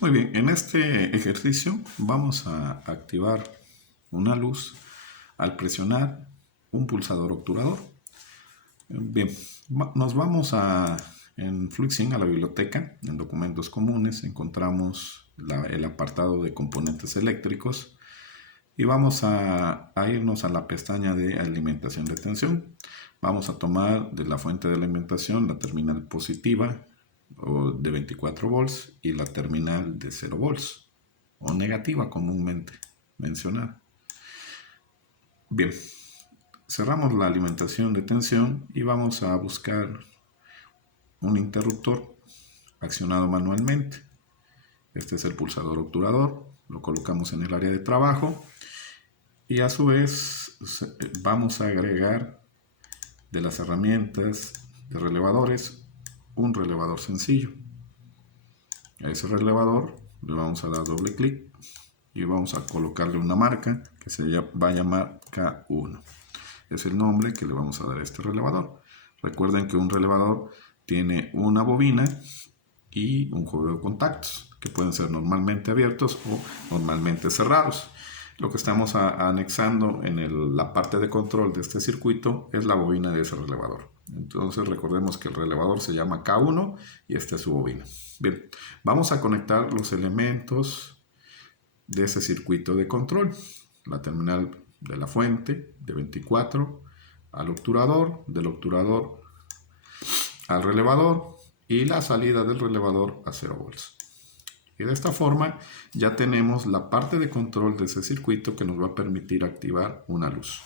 Muy bien, en este ejercicio vamos a activar una luz al presionar un pulsador obturador. Bien, nos vamos en Fluxing a la biblioteca. En documentos comunes encontramos el apartado de componentes eléctricos y vamos a irnos a la pestaña de alimentación de tensión. Vamos a tomar de la fuente de alimentación la terminal positiva o de 24 volts y la terminal de 0 volts o negativa comúnmente mencionada. Bien, cerramos la alimentación de tensión y vamos a buscar un interruptor accionado manualmente. Este es el pulsador obturador, lo colocamos en el área de trabajo y a su vez vamos a agregar de las herramientas de relevadores un relevador sencillo. A ese relevador le vamos a dar doble clic y vamos a colocarle una marca que se va a llamar K1. Es el nombre que le vamos a dar a este relevador. Recuerden que un relevador tiene una bobina y un juego de contactos que pueden ser normalmente abiertos o normalmente cerrados. Lo que estamos anexando en la parte de control de este circuito es la bobina de ese relevador. Entonces recordemos que el relevador se llama K1 y esta es su bobina. Bien, vamos a conectar los elementos de ese circuito de control. La terminal de la fuente de 24 al obturador, del obturador al relevador y la salida del relevador a 0 volts. Y de esta forma ya tenemos la parte de control de ese circuito que nos va a permitir activar una luz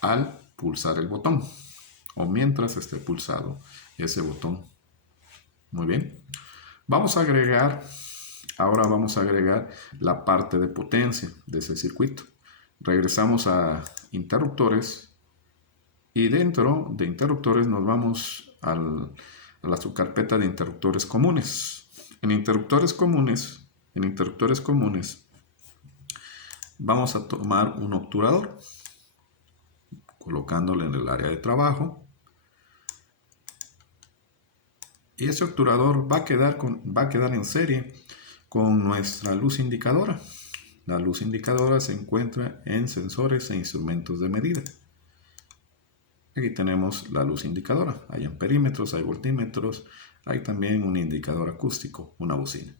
al pulsar el botón o mientras esté pulsado ese botón. Muy bien. Ahora vamos a agregar la parte de potencia de ese circuito. Regresamos a interruptores y dentro de interruptores nos vamos a la subcarpeta de interruptores comunes. En interruptores comunes vamos a tomar un obturador, colocándolo en el área de trabajo. Y ese obturador va a quedar en serie con nuestra luz indicadora. La luz indicadora se encuentra en sensores e instrumentos de medida. Aquí tenemos la luz indicadora. Hay amperímetros, hay voltímetros, hay también un indicador acústico, una bocina.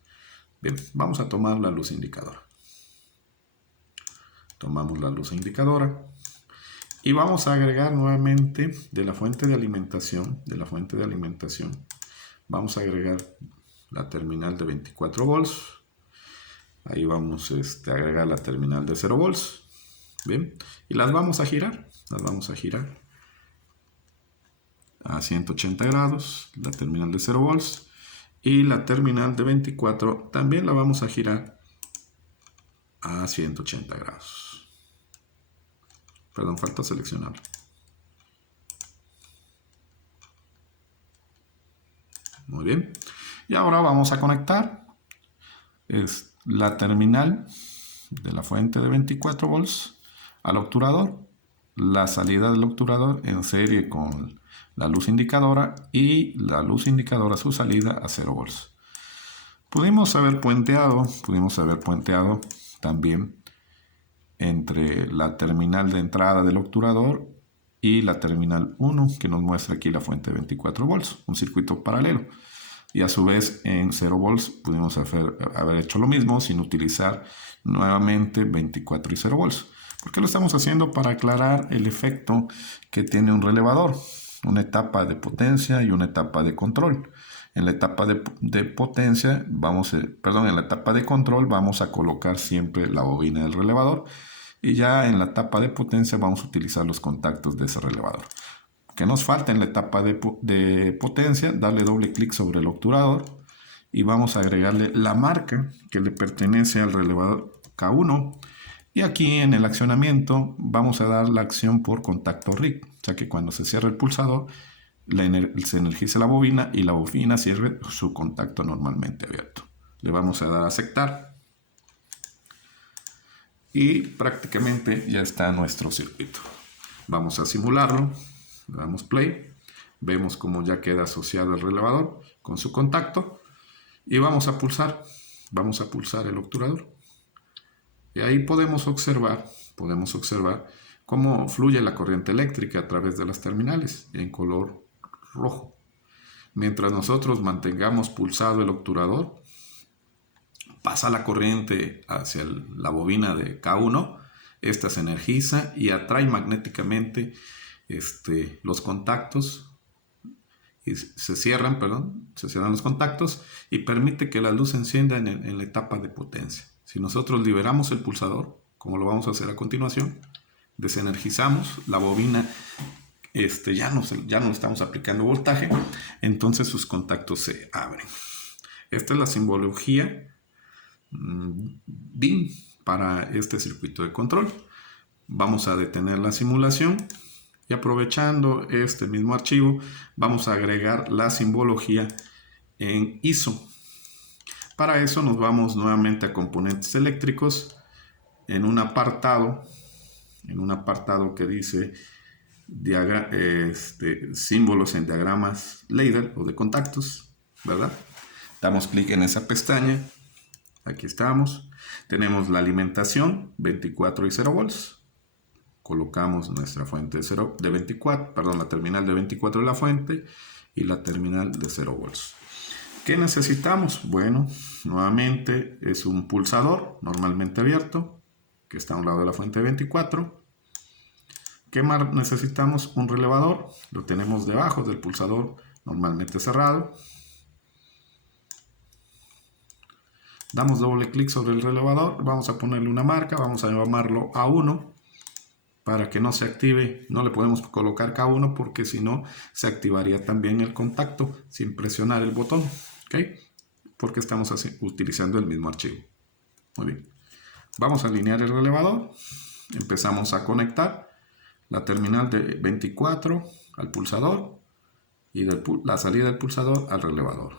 Bien, vamos a tomar la luz indicadora. Tomamos la luz indicadora y vamos a agregar nuevamente de la fuente de alimentación, vamos a agregar la terminal de 24 volts. Ahí vamos a agregar la terminal de 0 volts. Bien, y las vamos a girar a 180 grados, la terminal de 0 volts, y la terminal de 24 también la vamos a girar a 180 grados. Perdón, falta seleccionarla. Muy bien. Y ahora vamos a conectar la terminal de la fuente de 24 volts al obturador, la salida del obturador en serie con la luz indicadora y la luz indicadora su salida a 0 volts. Pudimos haber puenteado también entre la terminal de entrada del obturador y la terminal 1 que nos muestra aquí la fuente de 24 volts, un circuito paralelo. Y a su vez en 0 volts pudimos haber hecho lo mismo sin utilizar nuevamente 24 y 0 volts. ¿Por qué lo estamos haciendo? Para aclarar el efecto que tiene un relevador, una etapa de potencia y una etapa de control. En la etapa de potencia en la etapa de control vamos a colocar siempre la bobina del relevador y ya en la etapa de potencia vamos a utilizar los contactos de ese relevador. Que nos falta en la etapa de potencia, darle doble clic sobre el obturador y vamos a agregarle la marca que le pertenece al relevador K1 y aquí en el accionamiento vamos a dar la acción por contacto RIC, o sea que cuando se cierra el pulsador se energiza la bobina y la bobina cierre su contacto normalmente abierto. Le vamos a dar a aceptar y prácticamente ya está nuestro circuito. Vamos a simularlo. Le damos play, vemos cómo ya queda asociado el relevador con su contacto y vamos a pulsar vamos a pulsar el obturador. Y ahí podemos observar cómo fluye la corriente eléctrica a través de las terminales en color rojo. Mientras nosotros mantengamos pulsado el obturador, pasa la corriente hacia la bobina de K1, esta se energiza y atrae magnéticamente los contactos y se cierran los contactos y permite que la luz se encienda en la etapa de potencia. Si nosotros liberamos el pulsador, como lo vamos a hacer a continuación, desenergizamos la bobina, ya no estamos aplicando voltaje, entonces sus contactos se abren. Esta es la simbología DIN para este circuito de control. Vamos a detener la simulación y aprovechando este mismo archivo vamos a agregar la simbología en ISO. Para eso nos vamos nuevamente a componentes eléctricos en un apartado que dice símbolos en diagramas Ladle o de contactos, ¿verdad? Damos clic en esa pestaña. Aquí estamos. Tenemos la alimentación 24 y 0 volts. Colocamos nuestra fuente de 24, la terminal de 24 de la fuente y la terminal de 0 volts. ¿Qué necesitamos? Bueno, nuevamente es un pulsador normalmente abierto que está a un lado de la fuente de 24. ¿Qué más necesitamos? Un relevador. Lo tenemos debajo del pulsador normalmente cerrado. Damos doble clic sobre el relevador. Vamos a ponerle una marca. Vamos a llamarlo A1 para que no se active. No le podemos colocar K1 porque si no se activaría también el contacto sin presionar el botón. ¿Okay? Porque estamos utilizando el mismo archivo. Muy bien. Vamos a alinear el relevador. Empezamos a conectar la terminal de 24 al pulsador y la salida del pulsador al relevador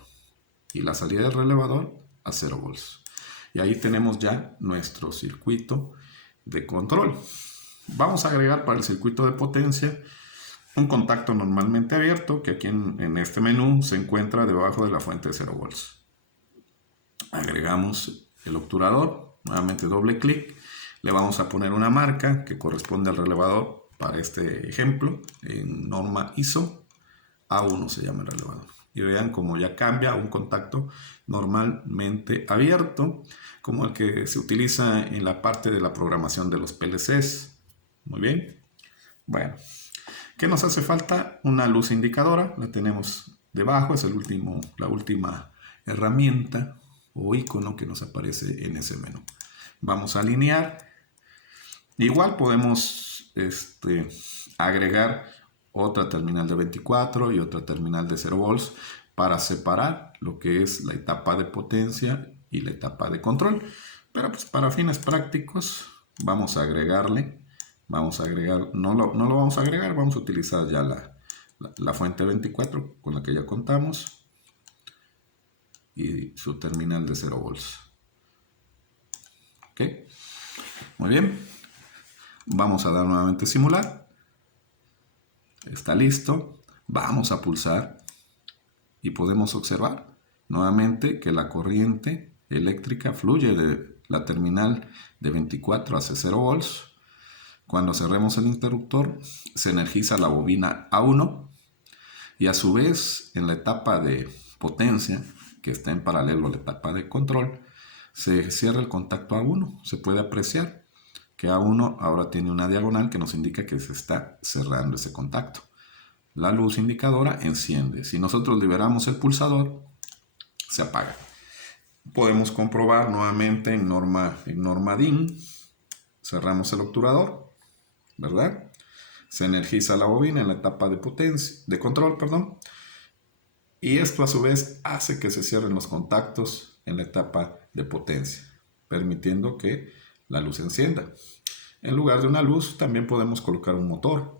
y la salida del relevador a 0 volts. Y ahí tenemos ya nuestro circuito de control. Vamos a agregar para el circuito de potencia un contacto normalmente abierto que aquí en este menú se encuentra debajo de la fuente de 0 volts. Agregamos el obturador, nuevamente doble clic, le vamos a poner una marca que corresponde al relevador para este ejemplo, en norma ISO, A1 se llama el relevador. Y vean cómo ya cambia a un contacto normalmente abierto, como el que se utiliza en la parte de la programación de los PLCs. Muy bien. Bueno, ¿qué nos hace falta? Una luz indicadora, la tenemos debajo, es la última herramienta o icono que nos aparece en ese menú. Vamos a alinear. Igual podemos agregar otra terminal de 24 y otra terminal de 0 volts para separar lo que es la etapa de potencia y la etapa de control. Pero pues para fines prácticos vamos a agregarle. No lo vamos a agregar, vamos a utilizar ya la fuente 24 con la que ya contamos y su terminal de 0 volts. ¿Ok? Muy bien. Vamos a dar nuevamente simular. Está listo. Vamos a pulsar y podemos observar nuevamente que la corriente eléctrica fluye de la terminal de 24 hacia 0 volts. Cuando cerremos el interruptor, se energiza la bobina A1 y a su vez en la etapa de potencia, que está en paralelo a la etapa de control, se cierra el contacto A1. Se puede apreciar que A1 ahora tiene una diagonal que nos indica que se está cerrando ese contacto. La luz indicadora enciende. Si nosotros liberamos el pulsador, se apaga. Podemos comprobar nuevamente en norma DIN. Cerramos el obturador, ¿verdad? Se energiza la bobina en la etapa de control, y esto a su vez hace que se cierren los contactos en la etapa de potencia, permitiendo que la luz se encienda. En lugar de una luz también podemos colocar un motor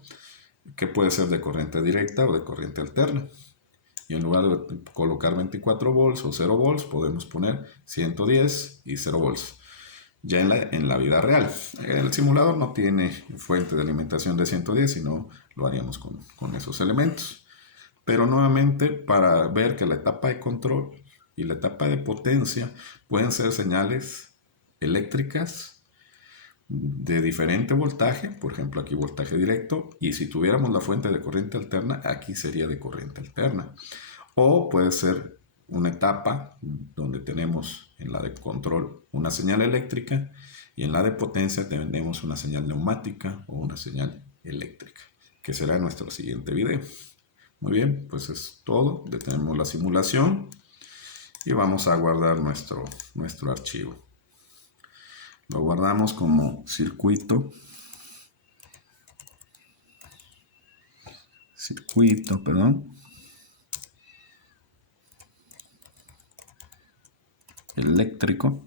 que puede ser de corriente directa o de corriente alterna, y en lugar de colocar 24 volts o 0 volts podemos poner 110 y 0 volts. Ya en la vida real, el simulador no tiene fuente de alimentación de 110, sino lo haríamos con esos elementos. Pero nuevamente, para ver que la etapa de control Y la etapa de potencia pueden ser señales eléctricas de diferente voltaje, por ejemplo aquí voltaje directo, y si tuviéramos la fuente de corriente alterna, aquí sería de corriente alterna. O puede ser una etapa donde tenemos en la de control una señal eléctrica y en la de potencia tenemos una señal neumática o una señal eléctrica, que será nuestro siguiente video. Muy bien, pues es todo. Detenemos la simulación y vamos a guardar nuestro archivo. Lo guardamos como circuito, eléctrico.